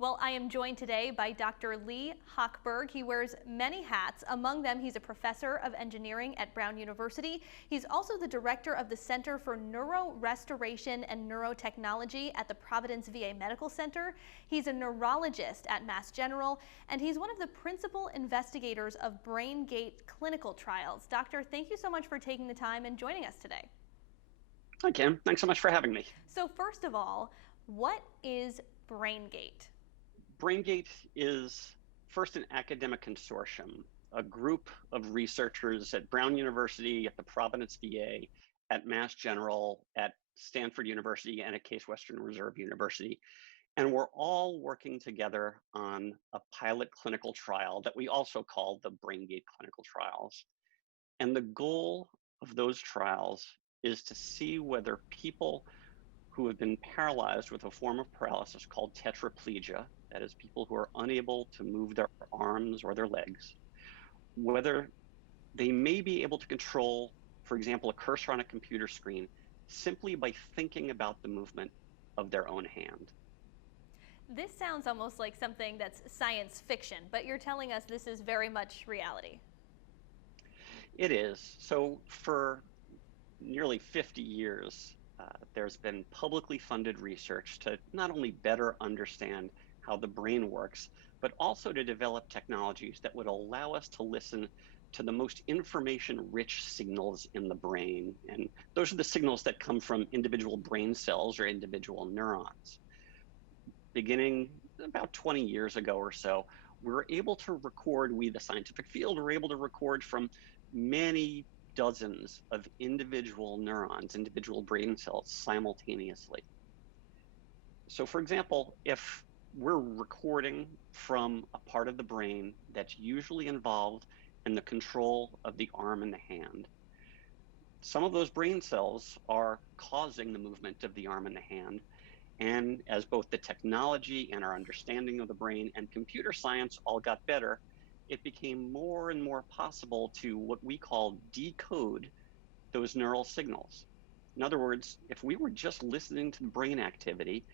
Well, I am joined today by Dr. Leigh Hochberg. He wears many hats. Among them, he's a professor of engineering at Brown University. He's also the director of the Center for Neurorestoration and Neurotechnology at the Providence VA Medical Center. He's a neurologist at Mass General, and he's one of the principal investigators of BrainGate clinical trials. Doctor, thank you so much for taking the time and joining us today. Hi, Kim. Thanks so much for having me. So first of all, what is BrainGate? BrainGate is first an academic consortium, a group of researchers at Brown University, at the Providence VA, at Mass General, at Stanford University, and at Case Western Reserve University. And we're all working together on a pilot clinical trial that we also call the BrainGate clinical trials. And the goal of those trials is to see whether people who have been paralyzed with a form of paralysis called tetraplegia, that is, people who are unable to move their arms or their legs, whether they may be able to control, for example, a cursor on a computer screen simply by thinking about the movement of their own hand. This sounds almost like something that's science fiction, but you're telling us this is very much reality. It is. So for nearly 50 years, there's been publicly funded research to not only better understand how the brain works, but also to develop technologies that would allow us to listen to the most information-rich signals in the brain. And those are the signals that come from individual brain cells or individual neurons. Beginning about 20 years ago or so, we, the scientific field, were able to record from many dozens of individual neurons, individual brain cells simultaneously. So for example, if we're recording from a part of the brain that's usually involved in the control of the arm and the hand, some of those brain cells are causing the movement of the arm and the hand. And as both the technology and our understanding of the brain and computer science all got better, it became more and more possible to what we call decode those neural signals. In other words, if we were just listening to the brain activity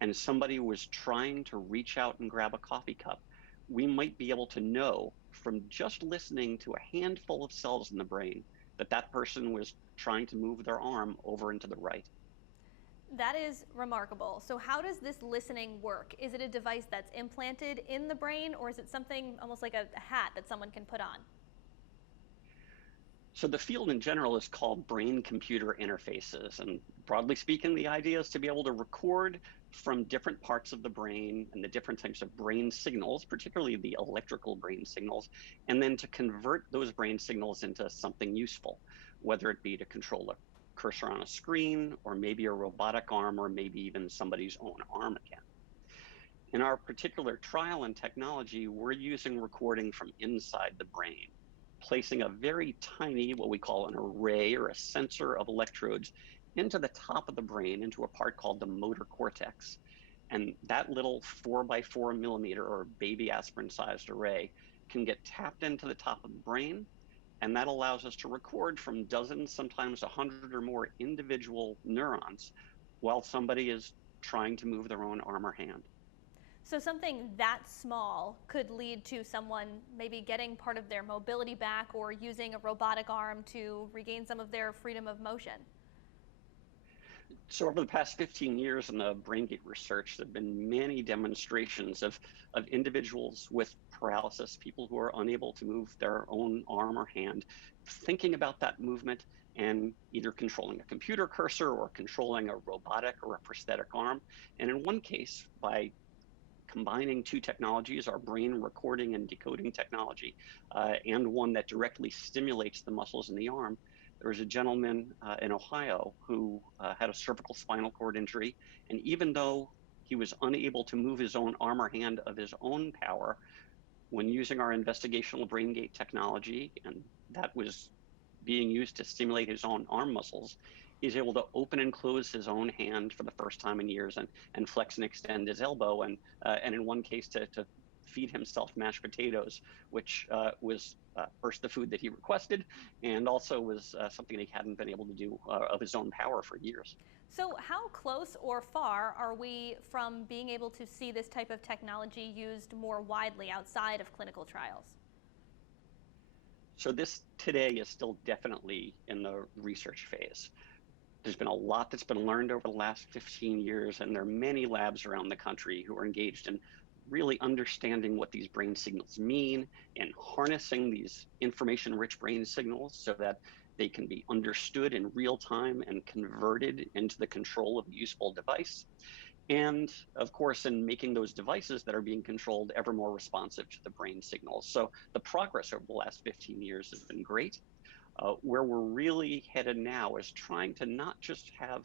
and somebody was trying to reach out and grab a coffee cup, we might be able to know from just listening to a handful of cells in the brain that that person was trying to move their arm over and to the right. That is remarkable. So how does this listening work? Is it a device that's implanted in the brain, or is it something almost like a hat that someone can put on? So the field in general is called brain-computer interfaces. And broadly speaking, the idea is to be able to record from different parts of the brain and the different types of brain signals, particularly the electrical brain signals, and then to convert those brain signals into something useful, whether it be to control a cursor on a screen, or maybe a robotic arm, or maybe even somebody's own arm again. In our particular trial and technology, we're using recording from inside the brain, placing a very tiny, what we call an array or a sensor of electrodes into the top of the brain, into a part called the motor cortex. And that little 4x4 millimeter or baby aspirin sized array can get tapped into the top of the brain. And that allows us to record from dozens, sometimes 100 or more individual neurons while somebody is trying to move their own arm or hand. So something that small could lead to someone maybe getting part of their mobility back or using a robotic arm to regain some of their freedom of motion. So over the past 15 years in the BrainGate research, there have been many demonstrations of individuals with paralysis, people who are unable to move their own arm or hand, thinking about that movement and either controlling a computer cursor or controlling a robotic or a prosthetic arm. And in one case, by combining two technologies, our brain recording and decoding technology, and one that directly stimulates the muscles in the arm. There was a gentleman in Ohio who had a cervical spinal cord injury, and even though he was unable to move his own arm or hand of his own power, when using our investigational BrainGate technology, and that was being used to stimulate his own arm muscles, he's able to open and close his own hand for the first time in years, and flex and extend his elbow, and in one case to feed himself mashed potatoes, which was first the food that he requested, and also was something that he hadn't been able to do of his own power for years. So how close or far are we from being able to see this type of technology used more widely outside of clinical trials? So this today is still definitely in the research phase. There's been a lot that's been learned over the last 15 years, and there are many labs around the country who are engaged in really understanding what these brain signals mean and harnessing these information-rich brain signals so that they can be understood in real time and converted into the control of a useful device. And of course, in making those devices that are being controlled ever more responsive to the brain signals. So the progress over the last 15 years has been great. Where we're really headed now is trying to not just have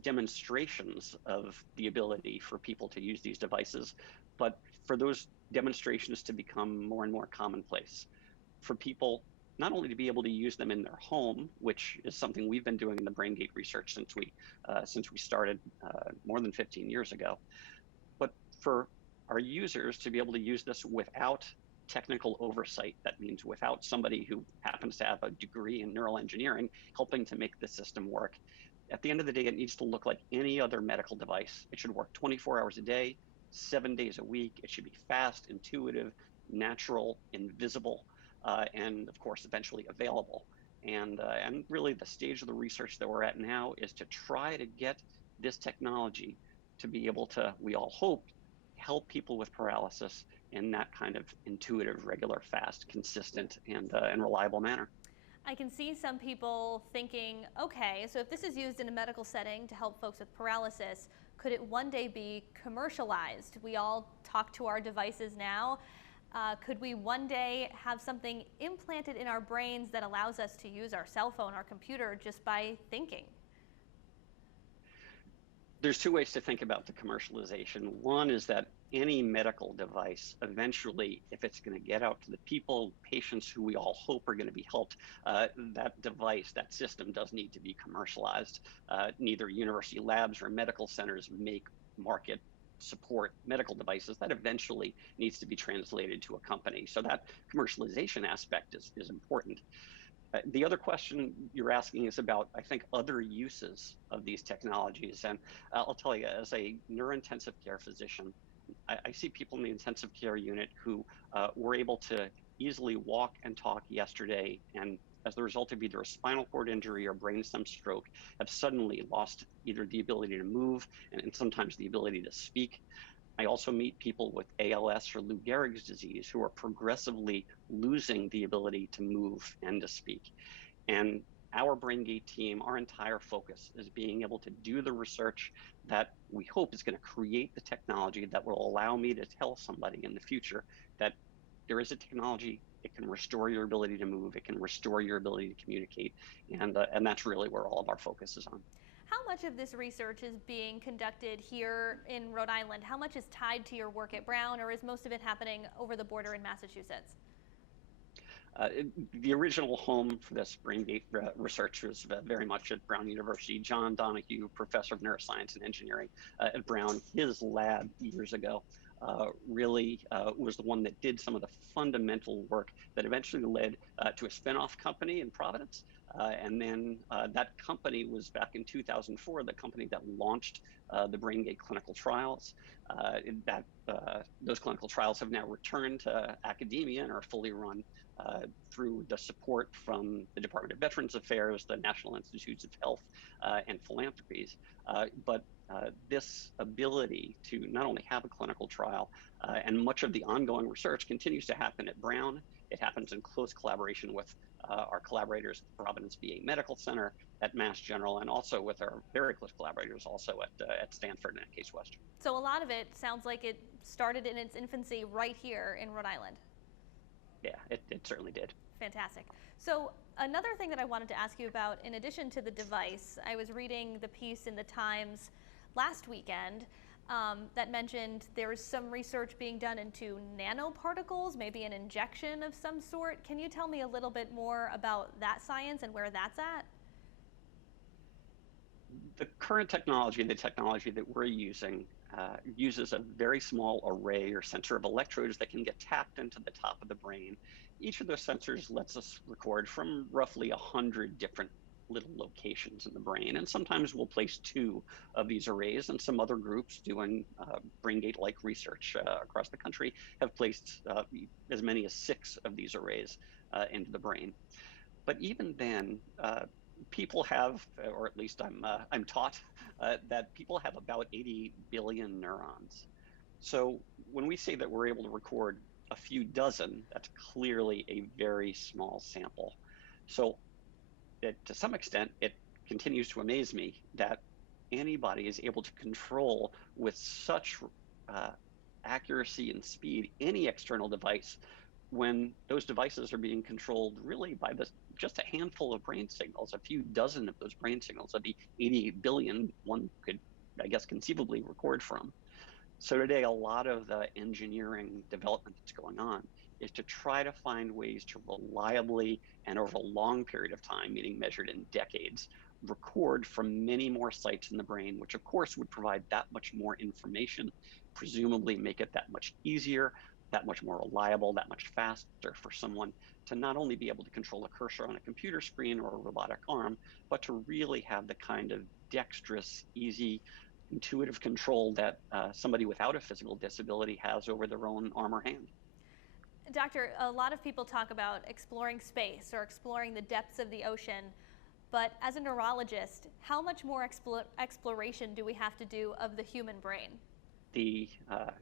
demonstrations of the ability for people to use these devices, but for those demonstrations to become more and more commonplace. For people not only to be able to use them in their home, which is something we've been doing in the BrainGate research since we started more than 15 years ago, but for our users to be able to use this without technical oversight. That means without somebody who happens to have a degree in neural engineering helping to make the system work. At the end of the day, it needs to look like any other medical device. It should work 24 hours a day, 7 days a week. It should be fast, intuitive, natural, invisible, and of course, eventually available. And really the stage of the research that we're at now is to try to get this technology to be able to, we all hope, help people with paralysis in that kind of intuitive, regular, fast, consistent, and reliable manner. I can see some people thinking, okay, so if this is used in a medical setting to help folks with paralysis, could it one day be commercialized? We all talk to our devices now. Could we one day have something implanted in our brains that allows us to use our cell phone, our computer, just by thinking? There's two ways to think about the commercialization. One is that any medical device, eventually, if it's going to get out to the people, patients who we all hope are going to be helped, that device, that system does need to be commercialized. Neither university labs or medical centers make, market, support medical devices. That eventually needs to be translated to a company. So that commercialization aspect is important. The other question you're asking is about, I think, other uses of these technologies. And I'll tell you, as a neurointensive care physician, I see people in the intensive care unit who were able to easily walk and talk yesterday, and as the result of either a spinal cord injury or brainstem stroke, have suddenly lost either the ability to move and sometimes the ability to speak. I also meet people with ALS or Lou Gehrig's disease who are progressively losing the ability to move and to speak. And our BrainGate team, our entire focus is being able to do the research that we hope is going to create the technology that will allow me to tell somebody in the future that there is a technology, it can restore your ability to move, it can restore your ability to communicate, and that's really where all of our focus is on. How much of this research is being conducted here in Rhode Island? How much is tied to your work at Brown, or is most of it happening over the border in Massachusetts? The original home for this BrainGate research was very much at Brown University. John Donahue, professor of neuroscience and engineering at Brown, his lab years ago really was the one that did some of the fundamental work that eventually led to a spinoff company in Providence. And then that company was back in 2004, the company that launched the BrainGate clinical trials. Those clinical trials have now returned to academia and are fully run through the support from the Department of Veterans Affairs, the National Institutes of Health, and philanthropies. But this ability to not only have a clinical trial, and much of the ongoing research continues to happen at Brown. It happens in close collaboration with our collaborators at the Providence VA Medical Center, at Mass General, and also with our very close collaborators also at Stanford and at Case Western. So a lot of it sounds like it started in its infancy right here in Rhode Island. Yeah, it certainly did. Fantastic. So another thing that I wanted to ask you about, in addition to the device, I was reading the piece in the Times last weekend that mentioned there is some research being done into nanoparticles, maybe an injection of some sort. Can you tell me a little bit more about that science and where that's at? The current technology, the technology that we're using, uses a very small array or sensor of electrodes that can get tapped into the top of the brain. Each of those sensors lets us record from roughly 100 different little locations in the brain. And sometimes we'll place 2 of these arrays, and some other groups doing BrainGate-like research across the country have placed as many as 6 of these arrays into the brain. But even then, people have, or at least I'm taught, that people have about 80 billion neurons. So when we say that we're able to record a few dozen, that's clearly a very small sample. So to some extent, it continues to amaze me that anybody is able to control with such accuracy and speed any external device when those devices are being controlled really by just a handful of brain signals, a few dozen of those brain signals of the 88 billion one could, I guess, conceivably record from. So today, a lot of the engineering development that's going on is to try to find ways to reliably and over a long period of time, meaning measured in decades, record from many more sites in the brain, which of course would provide that much more information, presumably make it that much easier, that much more reliable, that much faster for someone to not only be able to control a cursor on a computer screen or a robotic arm, but to really have the kind of dexterous, easy, intuitive control that somebody without a physical disability has over their own arm or hand. Doctor, a lot of people talk about exploring space or exploring the depths of the ocean, but as a neurologist, how much more exploration do we have to do of the human brain?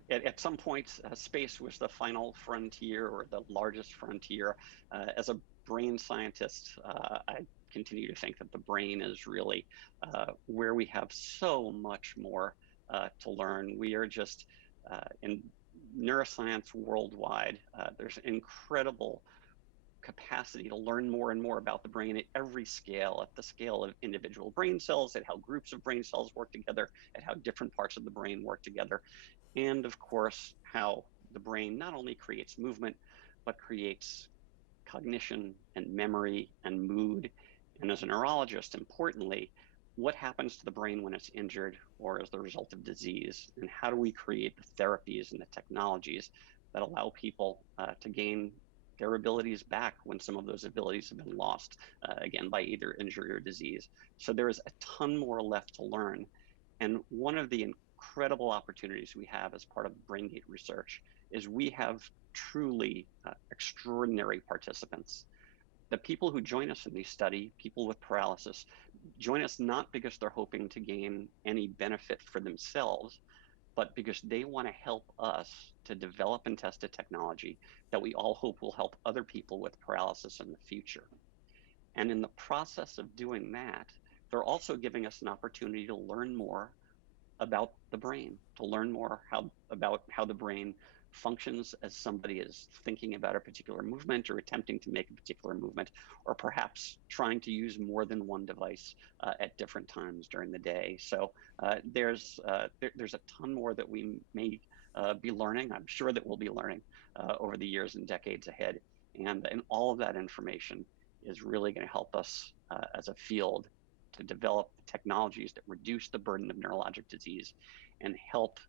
At some point, space was the final frontier or the largest frontier. As a brain scientist, I continue to think that the brain is really where we have so much more to learn. We are just in neuroscience worldwide, there's incredible capacity to learn more and more about the brain at every scale, at the scale of individual brain cells, at how groups of brain cells work together, at how different parts of the brain work together, and of course, how the brain not only creates movement, but creates cognition and memory and mood. And as a neurologist, importantly, what happens to the brain when it's injured or as the result of disease? And how do we create the therapies and the technologies that allow people to gain their abilities back when some of those abilities have been lost, again, by either injury or disease? So there is a ton more left to learn. And one of the incredible opportunities we have as part of BrainGate research is we have truly extraordinary participants. The people who join us in this study, people with paralysis, join us not because they're hoping to gain any benefit for themselves, but because they want to help us to develop and test a technology that we all hope will help other people with paralysis in the future. And in the process of doing that, they're also giving us an opportunity to learn more about the brain, to learn more about how the brain functions as somebody is thinking about a particular movement or attempting to make a particular movement, or perhaps trying to use more than one device at different times during the day. So there's a ton more that we may be learning. I'm sure that we'll be learning over the years and decades ahead. And all of that information is really going to help us as a field to develop technologies that reduce the burden of neurologic disease and help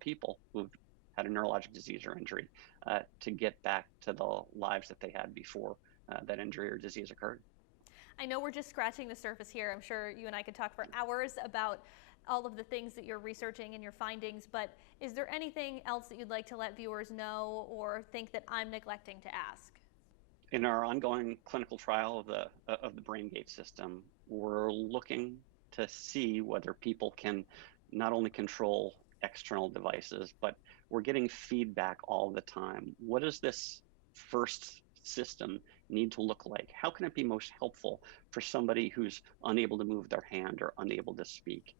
people who've had a neurologic disease or injury to get back to the lives that they had before that injury or disease occurred. I know we're just scratching the surface here. I'm sure you and I could talk for hours about all of the things that you're researching and your findings, but is there anything else that you'd like to let viewers know or think that I'm neglecting to ask? In our ongoing clinical trial of the BrainGate system, we're looking to see whether people can not only control external devices, but we're getting feedback all the time. What does this first system need to look like? How can it be most helpful for somebody who's unable to move their hand or unable to speak?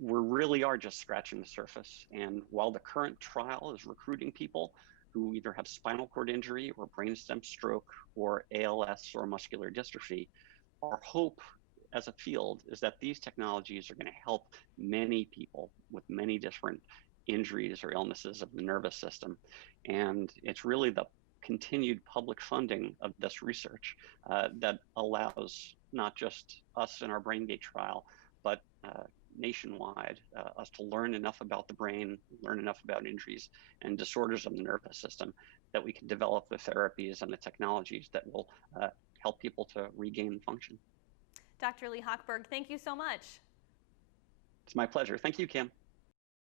We really are just scratching the surface. And while the current trial is recruiting people who either have spinal cord injury or brainstem stroke or ALS or muscular dystrophy, our hope as a field is that these technologies are going to help many people with many different injuries or illnesses of the nervous system. And it's really the continued public funding of this research that allows not just us in our BrainGate trial, but nationwide, us to learn enough about the brain, learn enough about injuries and disorders of the nervous system that we can develop the therapies and the technologies that will help people to regain function. Dr. Leigh Hochberg, thank you so much. It's my pleasure. Thank you, Kim.